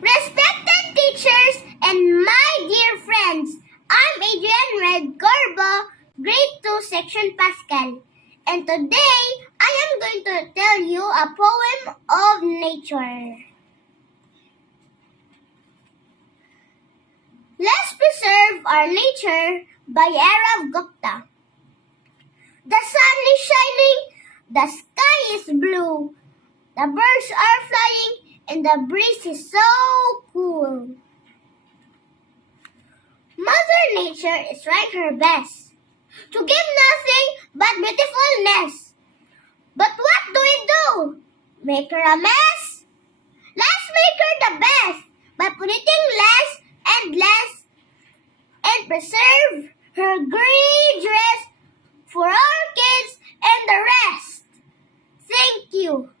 Respected teachers and my dear friends, I'm Adrian Red Corbo, grade 2 section Pascal. And today, I am going to tell you a poem of nature. Let's preserve our nature by Arav Gupta. The sun is shining, the sky is blue, the birds are flying, and the breeze is so cool. Mother Nature is trying her best to give nothing but beautifulness. But what do we do? Make her a mess? Let's make her the best by putting less and less and preserve her green dress for our kids and the rest. Thank you.